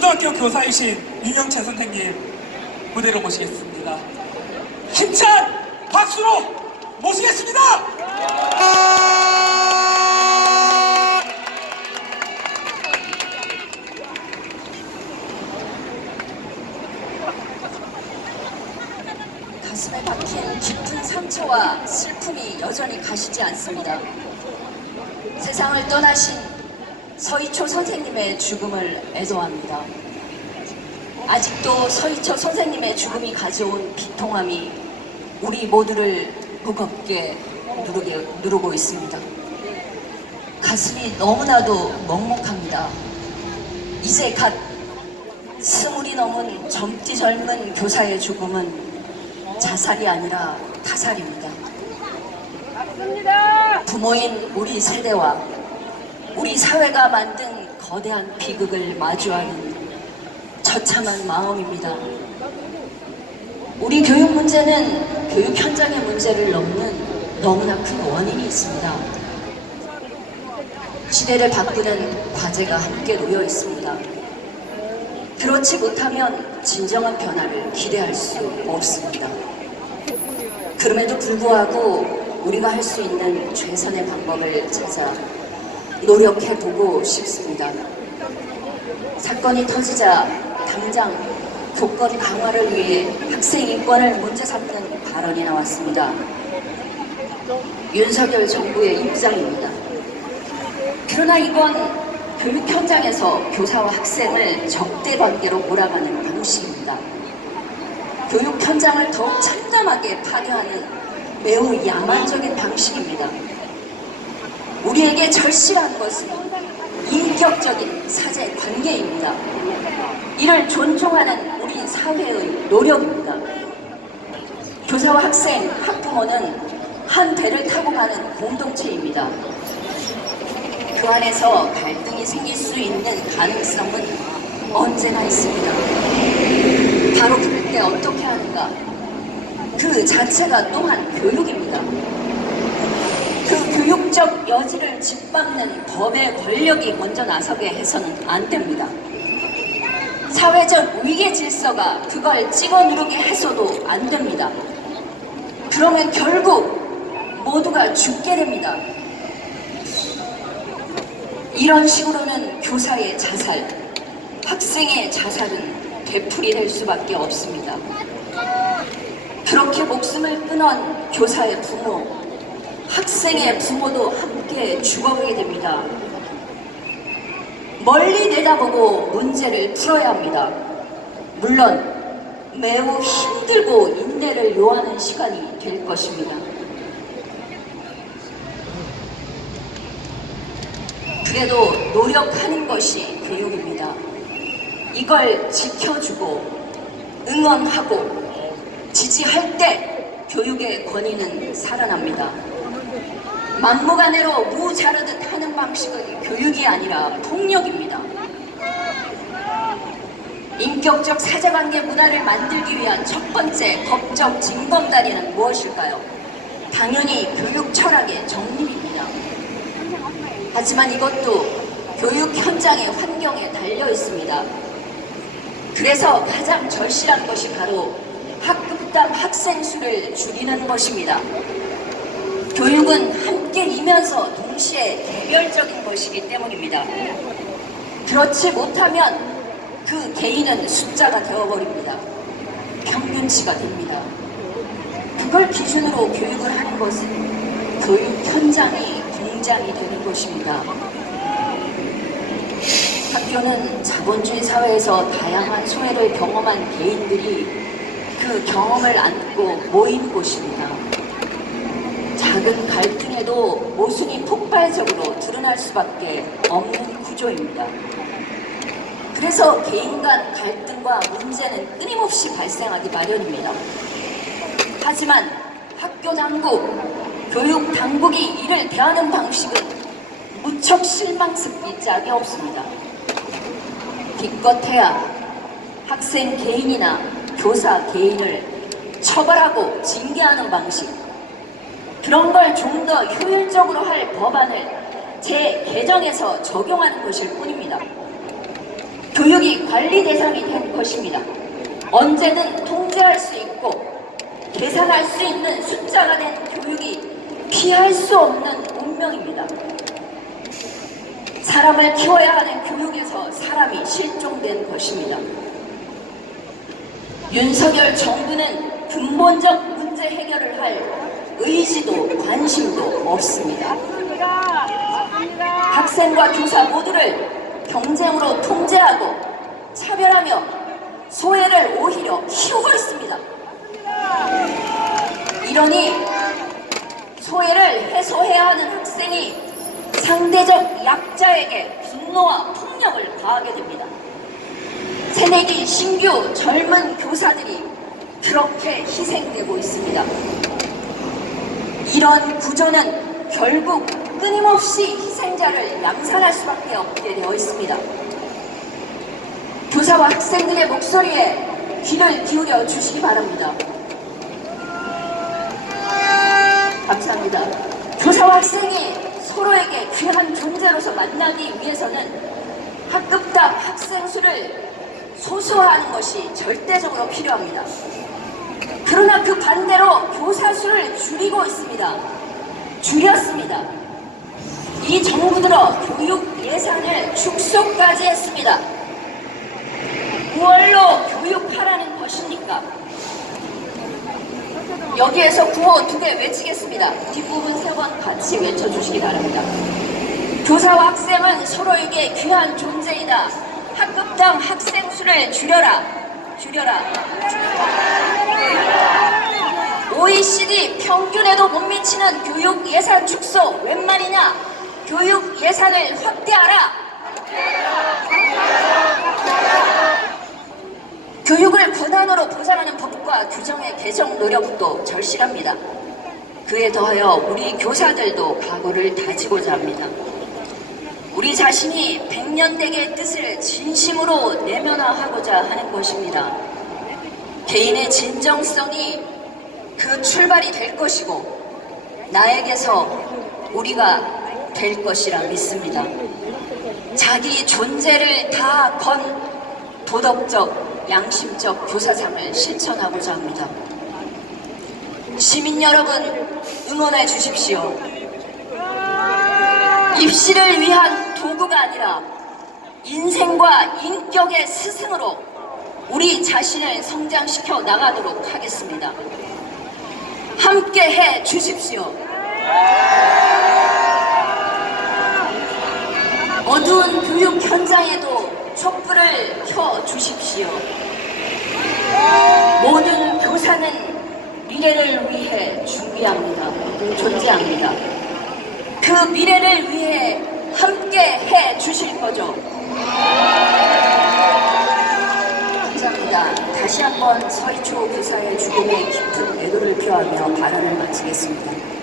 초등학교 교사이신 윤영채 선생님 무대로 모시겠습니다. 힘찬 박수로 모시겠습니다. 가슴에 박힌 깊은 상처와 슬픔이 여전히 가시지 않습니다. 세상을 떠나신 서희초 선생님의 죽음을 애도합니다. 아직도 서희초 선생님의 죽음이 가져온 비통함이 우리 모두를 무겁게 누르고 있습니다. 가슴이 너무나도 먹먹합니다. 이제 갓 20이 넘은 젊디 젊은 교사의 죽음은 자살이 아니라 타살입니다. 부모인 우리 세대와 우리 사회가 만든 거대한 비극을 마주하는 처참한 마음입니다. 우리 교육 문제는 교육 현장의 문제를 넘는 너무나 큰 원인이 있습니다. 시대를 바꾸는 과제가 함께 놓여 있습니다. 그렇지 못하면 진정한 변화를 기대할 수 없습니다. 그럼에도 불구하고 우리가 할 수 있는 최선의 방법을 찾아 노력해보고 싶습니다. 사건이 터지자 당장 교권 강화를 위해 학생 인권을 문제 삼는 발언이 나왔습니다. 윤석열 정부의 입장입니다. 그러나 이건 교육 현장에서 교사와 학생을 적대 관계로 몰아가는 방식입니다. 교육 현장을 더욱 참담하게 파괴하는 매우 야만적인 방식입니다. 우리에게 절실한 것은 인격적인 사제 관계입니다. 이를 존중하는 우리 사회의 노력입니다. 교사와 학생, 학부모는 한 배를 타고 가는 공동체입니다. 그 안에서 갈등이 생길 수 있는 가능성은 언제나 있습니다. 바로 그럴 때 어떻게 하는가? 그 자체가 또한 교육입니다. 그 교육적 여지를 짓밟는 법의 권력이 먼저 나서게 해서는 안 됩니다. 사회적 위계 질서가 그걸 찍어 누르게 해서도 안 됩니다. 그러면 결국 모두가 죽게 됩니다. 이런 식으로는 교사의 자살, 학생의 자살은 되풀이될 수밖에 없습니다. 그렇게 목숨을 끊은 교사의 부모, 학생의 부모도 함께 죽어가게 됩니다. 멀리 내다보고 문제를 풀어야 합니다. 물론 매우 힘들고 인내를 요하는 시간이 될 것입니다. 그래도 노력하는 것이 교육입니다. 이걸 지켜주고 응원하고 지지할 때 교육의 권위는 살아납니다. 막무가내로 무 자르듯 하는 방식은 교육이 아니라 폭력입니다. 인격적 사제관계 문화를 만들기 위한 첫 번째 법적 징검다리는 무엇일까요? 당연히 교육 철학의 정립입니다. 하지만 이것도 교육 현장의 환경에 달려 있습니다. 그래서 가장 절실한 것이 바로 학급당 학생 수를 줄이는 것입니다. 교육은 함께이면서 동시에 개별적인 것이기 때문입니다. 그렇지 못하면 그 개인은 숫자가 되어버립니다. 평균치가 됩니다. 그걸 기준으로 교육을 하는 것은 교육 현장이 공장이 되는 것입니다. 학교는 자본주의 사회에서 다양한 소외를 경험한 개인들이 그 경험을 안고 모인 곳입니다. 작은 갈등에도 모순이 폭발적으로 드러날 수밖에 없는 구조입니다. 그래서 개인 간 갈등과 문제는 끊임없이 발생하기 마련입니다. 하지만 학교 당국, 교육 당국이 이를 대하는 방식은 무척 실망스럽기 짝이 없습니다. 기껏해야 학생 개인이나 교사 개인을 처벌하고 징계하는 방식, 그런 걸 좀 더 효율적으로 할 법안을 재개정해서 적용하는 것일 뿐입니다. 교육이 관리 대상이 된 것입니다. 언제든 통제할 수 있고 계산할 수 있는 숫자가 된 교육이 피할 수 없는 운명입니다. 사람을 키워야 하는 교육에서 사람이 실종된 것입니다. 윤석열 정부는 근본적 문제 해결을 할 의지도 관심도 없습니다. 학생과 교사 모두를 경쟁으로 통제하고 차별하며 소외를 오히려 키우고 있습니다. 이러니 소외를 해소해야 하는 학생이 상대적 약자에게 분노와 폭력을 가하게 됩니다. 새내기 신규 젊은 교사들이 그렇게 희생되고 있습니다. 이런 구조는 결국 끊임없이 희생자를 양산할 수밖에 없게 되어 있습니다. 교사와 학생들의 목소리에 귀를 기울여 주시기 바랍니다. 감사합니다. 교사와 학생이 서로에게 귀한 존재로서 만나기 위해서는 학급당 학생 수를 소수화하는 것이 절대적으로 필요합니다. 그러나 그 반대로 교사 수를 줄이고 있습니다. 줄였습니다. 이 정부 들어 교육 예산을 축소까지 했습니다. 무얼로 교육하라는 것입니까? 여기에서 구호 2개 외치겠습니다. 뒷부분 3번 같이 외쳐주시기 바랍니다. 교사와 학생은 서로에게 귀한 존재이다. 학급당 학생 수를 줄여라. 줄여라. OECD 평균에도 못 미치는 교육 예산 축소 웬 말이냐? 교육 예산을 확대하라. 교육을 권한으로 보장하는 법과 규정의 개정 노력도 절실합니다. 그에 더하여 우리 교사들도 각오를 다지고자 합니다. 우리 자신이 백년대계의 뜻을 진심으로 내면화하고자 하는 것입니다. 개인의 진정성이 그 출발이 될 것이고 나에게서 우리가 될 것이라 믿습니다. 자기 존재를 다 건 도덕적, 양심적 교사상을 실천하고자 합니다. 시민 여러분 응원해 주십시오. 입시를 위한 도구가 아니라 인생과 인격의 스승으로 우리 자신을 성장시켜 나가도록 하겠습니다. 함께 해 주십시오. 어두운 교육 현장에도 촛불을 켜 주십시오. 모든 교사는 미래를 위해 준비합니다. 존재합니다. 그 미래를 위해 함께 해 주실 거죠? 감사합니다. 다시 한번 서희초 교사의 죽음에 깊은 애도를 표하며 발언을 마치겠습니다.